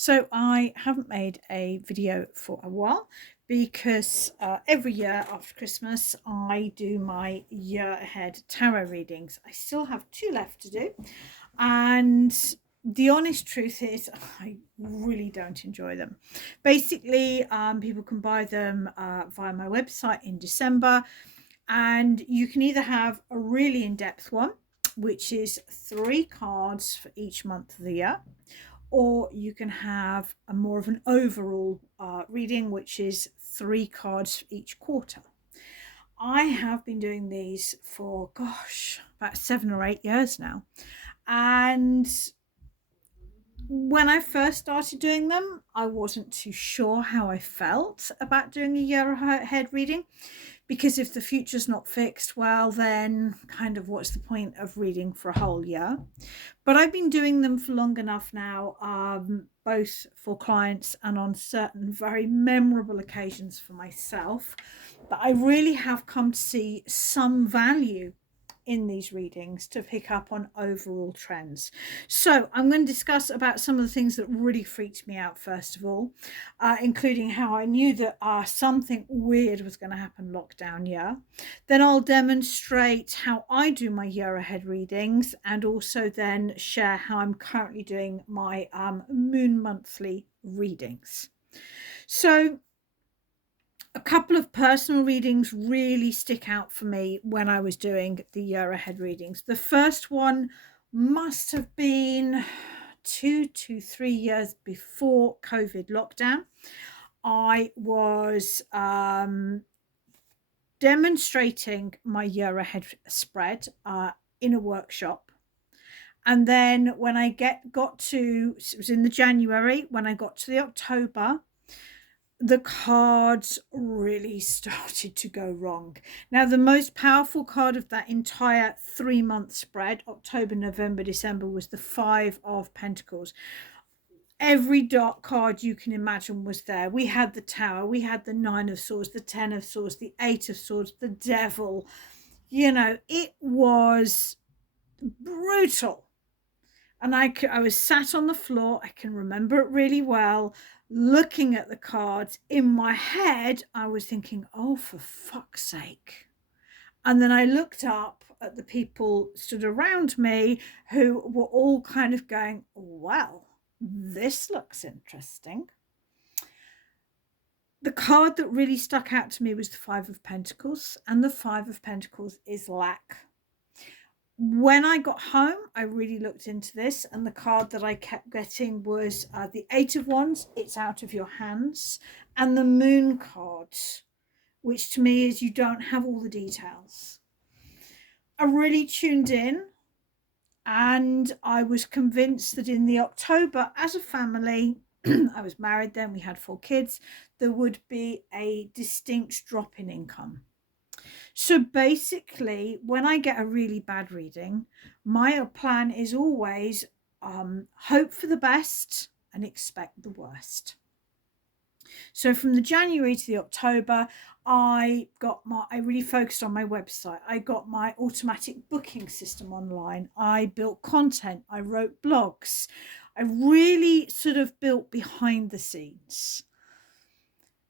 So I haven't made a video for a while because every year after Christmas I do my year ahead tarot readings. I still have two left to do, and the honest truth is I really don't enjoy them. Basically, people can buy them via my website in December, and you can either have a really in-depth one, which is 3 cards for each month of the year, or you can have a more of an overall reading, which is 3 cards each quarter. I have been doing these for, gosh, about 7 or 8 years now. And when I first started doing them, I wasn't too sure how I felt about doing a year ahead reading, because if the future's not fixed, well, then kind of what's the point of reading for a whole year? But I've been doing them for long enough now, both for clients and on certain very memorable occasions for myself, that I really have come to see some value in these readings to pick up on overall trends. So I'm going to discuss about some of the things that really freaked me out, first of all, including how I knew that something weird was going to happen lockdown year. Then I'll demonstrate how I do my year ahead readings, and also then share how I'm currently doing my moon monthly readings. So a couple of personal readings really stick out for me when I was doing the year ahead readings. The first one must have been 2 to 3 years before COVID lockdown. I was demonstrating my year ahead spread in a workshop. And then when I got to, it was in the January, when I got to the October, the cards really started to go wrong. Now, the most powerful card of that entire 3-month spread, October, November, December, was the 5 of Pentacles. Every dark card you can imagine was there. We had the Tower, we had the 9 of Swords, the 10 of Swords, the 8 of Swords, the Devil. You know, it was brutal. And I was sat on the floor, I can remember it really well, looking at the cards. In my head, I was thinking, oh, for fuck's sake. And then I looked up at the people stood around me who were all kind of going, well, this looks interesting. The card that really stuck out to me was the 5 of Pentacles, and the 5 of Pentacles is lack. When I got home, I really looked into this, and the card that I kept getting was the 8 of Wands, it's out of your hands, and the Moon card, which to me is you don't have all the details. I really tuned in, and I was convinced that in the October, as a family, I was married then, we had 4 kids, there would be a distinct drop in income. So basically, when I get a really bad reading, my plan is always hope for the best and expect the worst. So from the January to the October, I really focused on my website. I got my automatic booking system online. I built content. I wrote blogs. I really sort of built behind the scenes.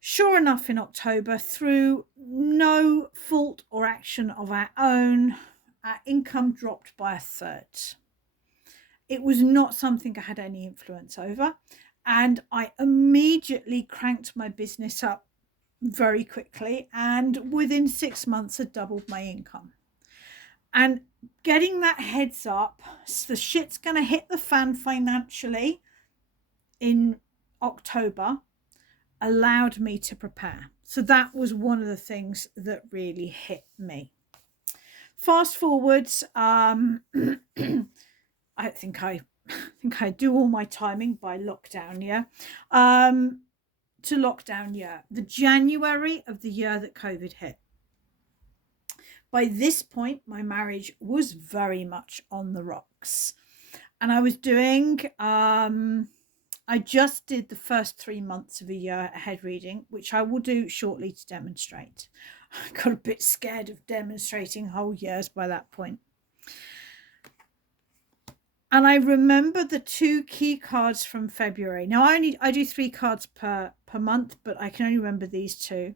Sure enough, in October, through no fault or action of our own, our income dropped by 1/3. It was not something I had any influence over, and I immediately cranked my business up very quickly, and within 6 months had doubled my income. And getting that heads up, the shit's going to hit the fan financially in October, allowed me to prepare. So that was one of the things that really hit me. Fast forwards, I think I do all my timing by lockdown year. To lockdown year, the January of the year that COVID hit. By this point, my marriage was very much on the rocks, and I was doing I just did the first 3 months of a year ahead reading, which I will do shortly to demonstrate. I got a bit scared of demonstrating whole years by that point. And I remember the 2 key cards from February. Now I do 3 cards per month, but I can only remember these 2.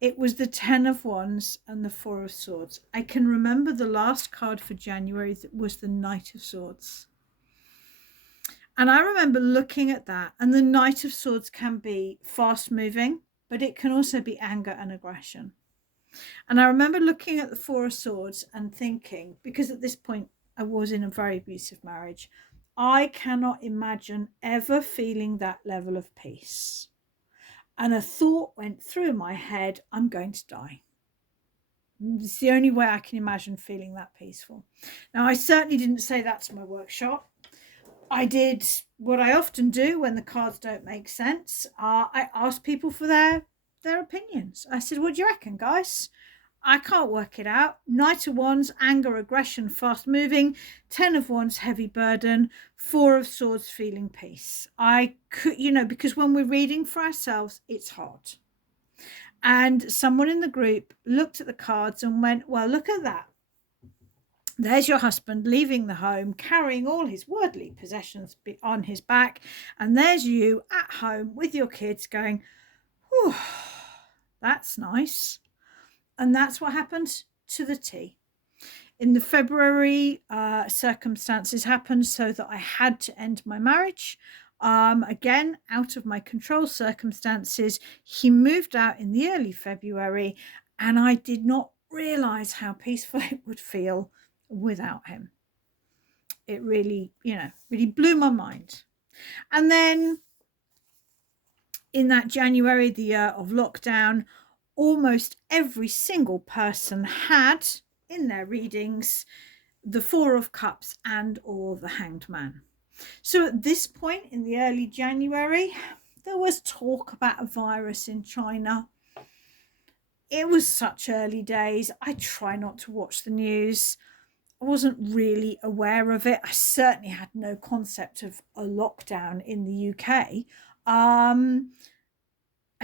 It was the 10 of Wands and the 4 of Swords. I can remember the last card for January was the Knight of Swords. And I remember looking at that, and the Knight of Swords can be fast moving, but it can also be anger and aggression. And I remember looking at the 4 of Swords and thinking, because at this point I was in a very abusive marriage, I cannot imagine ever feeling that level of peace. And a thought went through my head, I'm going to die. It's the only way I can imagine feeling that peaceful. Now, I certainly didn't say that to my workshop. I did what I often do when the cards don't make sense. I asked people for their opinions. I said, what do you reckon, guys? I can't work it out. Knight of Wands, anger, aggression, fast moving. 10 of Wands, heavy burden. 4 of Swords, feeling peace. I could, because when we're reading for ourselves, it's hard. And someone in the group looked at the cards and went, well, look at that. There's your husband leaving the home, carrying all his worldly possessions on his back. And there's you at home with your kids going, oh, that's nice. And that's what happened to the T. In the February, circumstances happened so that I had to end my marriage. Again, out of my control circumstances, he moved out in the early February, and I did not realize how peaceful it would feel without him. It really, really blew my mind. And then in that January, the year of lockdown, almost every single person had in their readings the 4 of Cups and or the Hanged Man. So at this point in the early January, there was talk about a virus in China. It was such early days. I try not to watch the news. I wasn't really aware of it. I certainly had no concept of a lockdown in the UK.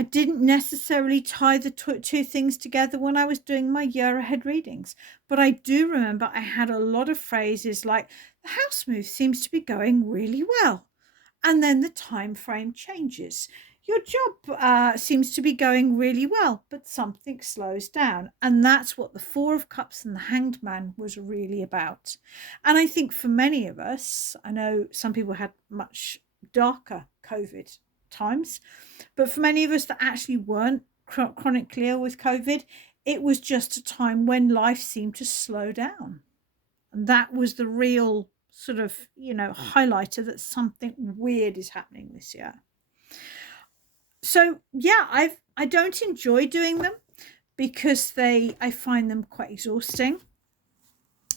I didn't necessarily tie the 2 things together when I was doing my year ahead readings, but I do remember I had a lot of phrases like, the house move seems to be going really well. And then the time frame changes. Your job seems to be going really well, but something slows down. And that's what the 4 of Cups and the Hanged Man was really about. And I think for many of us, I know some people had much darker COVID times, but for many of us that actually weren't chronically ill with COVID, it was just a time when life seemed to slow down. And that was the real sort of, highlighter that something weird is happening this year. So yeah, I don't enjoy doing them because I find them quite exhausting.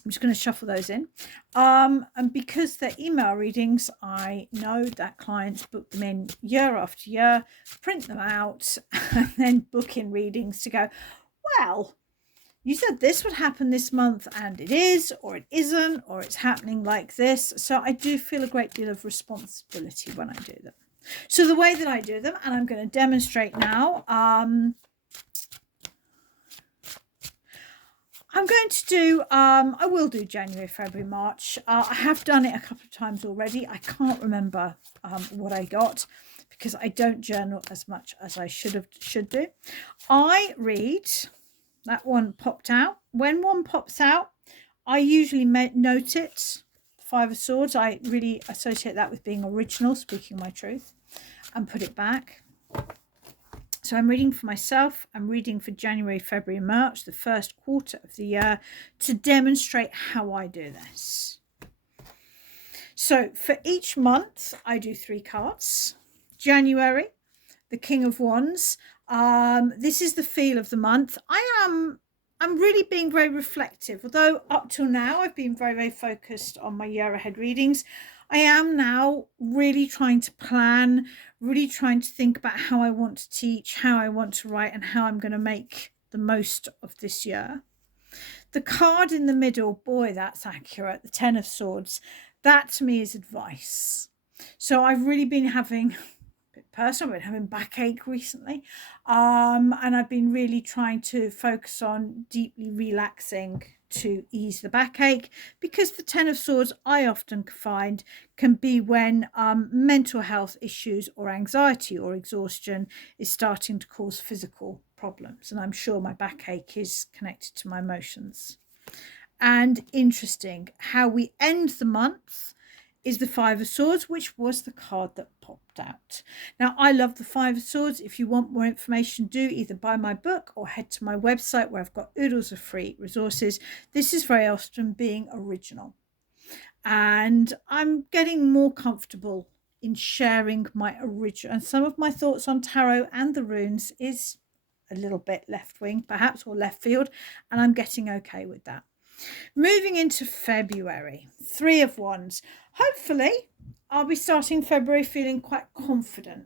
I'm just going to shuffle those in. And because they're email readings, I know that clients book them in year after year, print them out, and then book in readings to go, well, you said this would happen this month, and it is, or it isn't, or it's happening like this. So I do feel a great deal of responsibility when I do them. So the way that I do them, and I'm going to demonstrate now, I'm going to do, I will do January, February, March. I have done it a couple of times already. I can't remember what I got because I don't journal as much as I should do. I read, that one popped out. When one pops out, I usually note it. 5 of Swords, I really associate that with being original, speaking my truth, and put it back. So I'm reading for myself. I'm reading for January, February, March, the first quarter of the year, to demonstrate how I do this. So for each month, I do 3 cards. January, the King of Wands. This is the feel of the month. I'm really being very reflective. Although up till now, I've been very, very focused on my year ahead readings. I am now really trying to plan, really trying to think about how I want to teach, how I want to write, and how I'm going to make the most of this year. The card in the middle, boy, that's accurate. The 10 of Swords. That to me is advice. So I've really been having, a bit personal, I've been having backache recently. And I've been really trying to focus on deeply relaxing to ease the backache, because the Ten of Swords, I often find, can be when mental health issues or anxiety or exhaustion is starting to cause physical problems. And I'm sure my backache is connected to my emotions. And interesting, how we end the month is the Five of Swords, which was the card that popped out. Now, I love the Five of Swords. If you want more information, do either buy my book or head to my website where I've got oodles of free resources. This is very often being original. And I'm getting more comfortable in sharing my original. And some of my thoughts on tarot and the runes is a little bit left wing, perhaps, or left field. And I'm getting okay with that. Moving into February, Three of Wands. Hopefully, I'll be starting February feeling quite confident.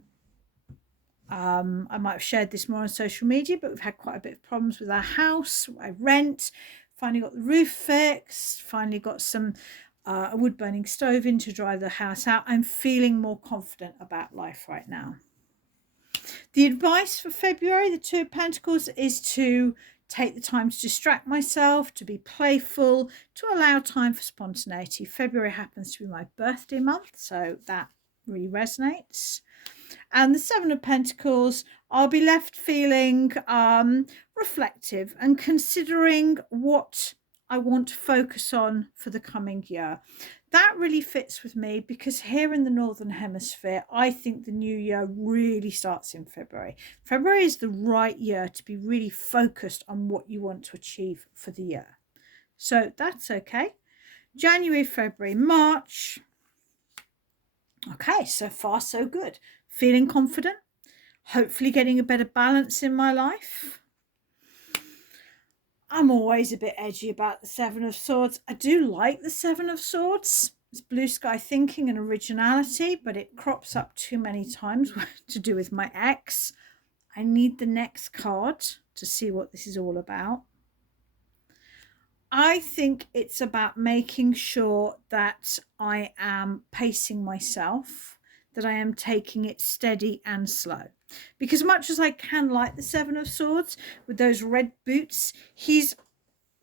I might have shared this more on social media, but we've had quite a bit of problems with our house. I rent, finally got the roof fixed, finally got a wood burning stove in to dry the house out. I'm feeling more confident about life right now. The advice for February, the Two of Pentacles, is to take the time to distract myself, to be playful, to allow time for spontaneity. February happens to be my birthday month, so that really resonates. And the Seven of Pentacles, I'll be left feeling reflective and considering what I want to focus on for the coming year. That really fits with me because here in the Northern Hemisphere, I think the new year really starts in February. February is the right year to be really focused on what you want to achieve for the year. So that's okay. January, February, March. Okay, so far so good. Feeling confident, hopefully getting a better balance in my life. I'm always a bit edgy about the Seven of Swords. I do like the Seven of Swords. It's blue sky thinking and originality, but it crops up too many times to do with my ex. I need the next card to see what this is all about. I think it's about making sure that I am pacing myself, that I am taking it steady and slow. Because much as I can like the Seven of Swords with those red boots,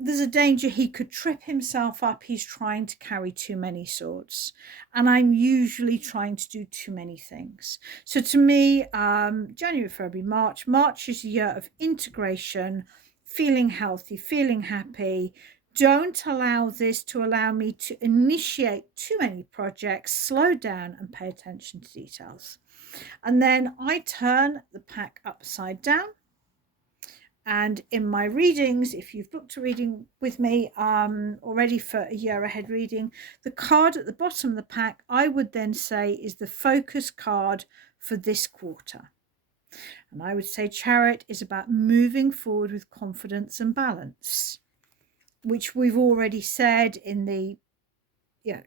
there's a danger he could trip himself up. He's trying to carry too many swords. And I'm usually trying to do too many things. So to me, January, February, March. March is a year of integration, feeling healthy, feeling happy. Don't allow this to allow me to initiate too many projects, slow down and pay attention to details. And then I turn the pack upside down. And in my readings, if you've booked a reading with me already for a year ahead reading, the card at the bottom of the pack, I would then say is the focus card for this quarter. And I would say Chariot is about moving forward with confidence and balance, which we've already said in the,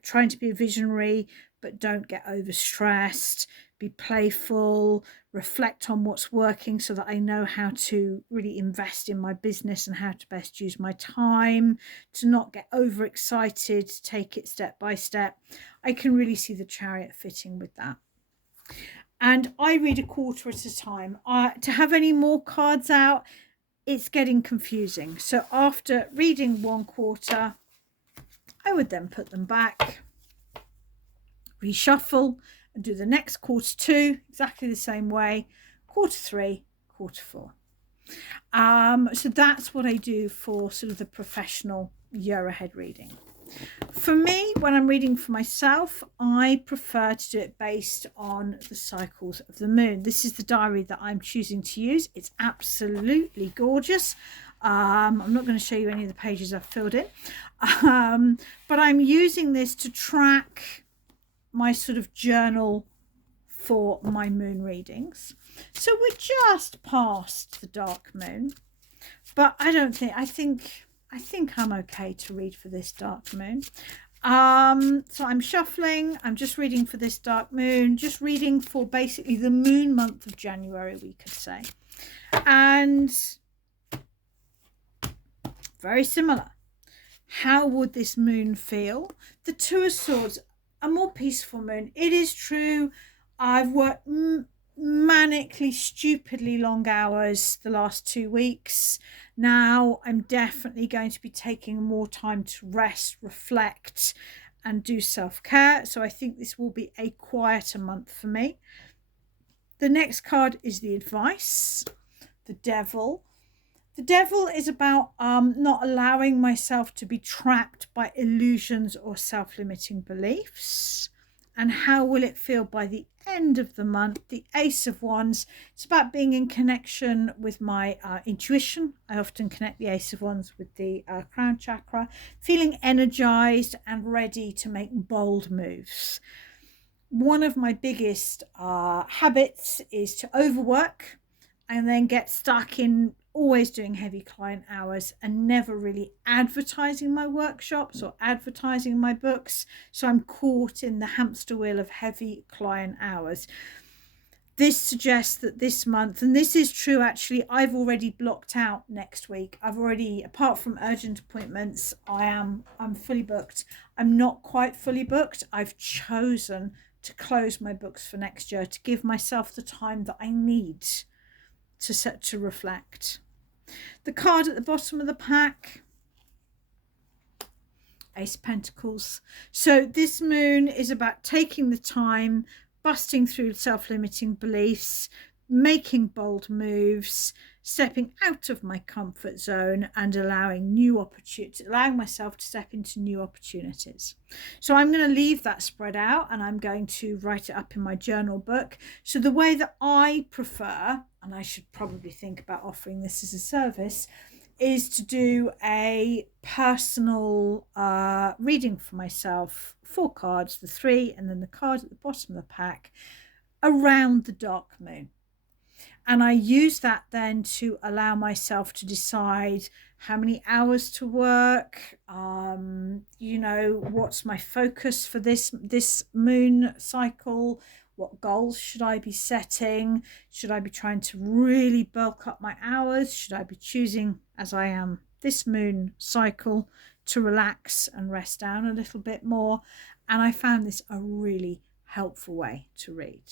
trying to be a visionary, but don't get overstressed, be playful, reflect on what's working so that I know how to really invest in my business and how to best use my time, to not get overexcited, take it step by step. I can really see the Chariot fitting with that. And I read a quarter at a time. To have any more cards out, it's getting confusing. So after reading one quarter, I would then put them back, reshuffle, and do the next quarter two exactly the same way, quarter three, quarter four. So that's what I do for sort of the professional year ahead reading. For me, when I'm reading for myself, I prefer to do it based on the cycles of the moon. This is the diary that I'm choosing to use. It's absolutely gorgeous. I'm not going to show you any of the pages I've filled in, but I'm using this to track my sort of journal for my moon readings. So we're just past the dark moon, but I think I'm okay to read for this dark moon. So I'm shuffling, I'm just reading for this dark moon, just reading for basically the moon month of January, we could say. And very similar. How would this moon feel? The Two of Swords, a more peaceful moon. It is true, I've worked manic typically stupidly long hours the last 2 weeks. Now I'm definitely going to be taking more time to rest, reflect, and do self-care. So I think this will be a quieter month for me. The next card is the advice, the devil. The devil is about not allowing myself to be trapped by illusions or self-limiting beliefs. And how will it feel by the end of the month? The Ace of Wands. It's about being in connection with my intuition. I often connect the Ace of Wands with the crown chakra. Feeling energized and ready to make bold moves. One of my biggest habits is to overwork and then get stuck in always doing heavy client hours and never really advertising my workshops or advertising my books. So I'm caught in the hamster wheel of heavy client hours. This suggests that this month, and this is true actually, I've already blocked out next week. I've already, apart from urgent appointments, I'm fully booked. I'm not quite fully booked. I've chosen to close my books for next year to give myself the time that I need to reflect. The card at the bottom of the pack, Ace of Pentacles. So this moon is about taking the time, busting through self-limiting beliefs, making bold moves, stepping out of my comfort zone and allowing new opportunities, allowing myself to step into new opportunities. So I'm going to leave that spread out and I'm going to write it up in my journal book. So the way that I prefer, and I should probably think about offering this as a service, is to do a personal reading for myself, 4 cards, the 3 and then the card at the bottom of the pack, around the dark moon. And I use that then to allow myself to decide how many hours to work, what's my focus for this moon cycle, what goals should I be setting, should I be trying to really bulk up my hours, should I be choosing, as I am this moon cycle, to relax and rest down a little bit more. And I found this a really helpful way to read.